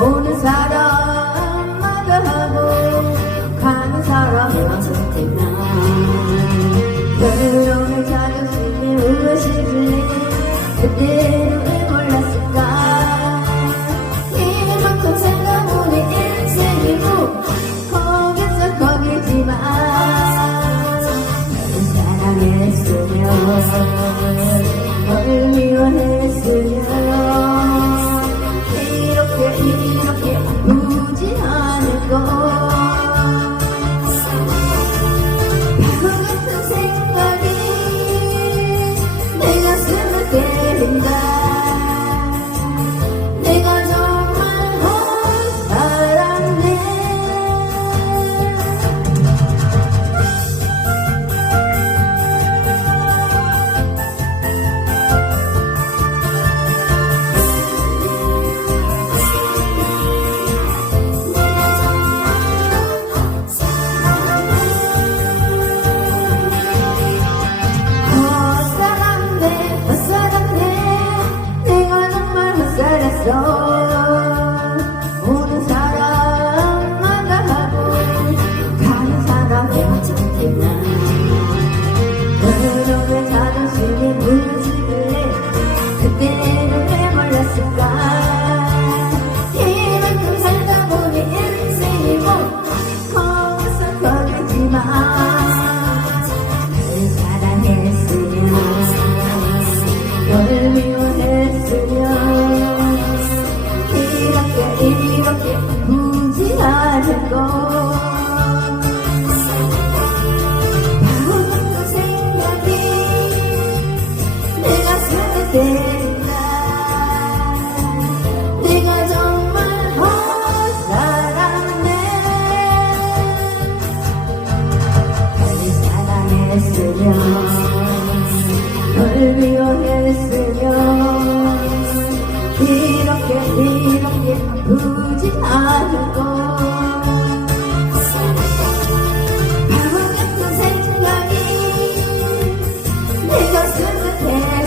오는 사람마다 하고 사람마다 선택나. 별을 오늘 자존심이 무엇이길래 그대로 모든 사랑만 다 하고 다른 사람에 맞췄겠나 너는 왜 자존심이 무너지길래 그때는 왜 몰랐을까? 이만큼 살다 보니 인생이고 거기서 거기지만 널 사랑했으면 널 미워했으면 이렇게 이렇게 무지하는 것 바로 생각이 내가 생각했다 내가 정말 헛사랑네. 별이 사랑했으면 一要酸，一个甜。